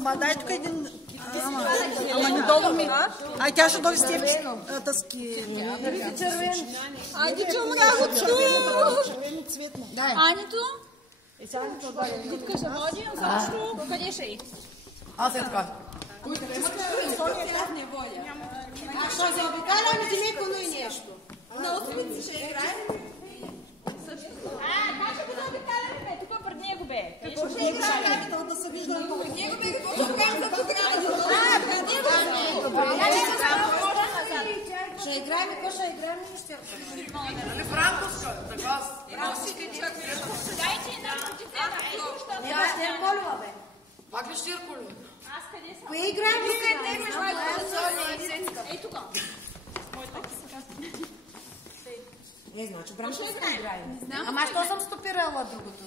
Ама дай тук един... Ама не долу ми. Ай, тя ще дойде с тия тъски. Айде, че умряхото! Анито? Дитка ще води, защо? Къде ще е? Аз е така. Що заобикаляме ти леко, но и нещо. На успици ще играем? Как ще го заобикаляме, бе? Тук пред него, бе. Какво ще играем? Да се вижда много. Пред него, бе, какво ще играем за програма? Пред него, Ще играем, какво ще играем? Не франковска, така. дайте една противена. Нема ще е колова, бе. Пак ли ще е колова? Аз къде съм? Кое играем? Ей, тук. Значи, Бранко ще играем. Ама що съм стопирала другото?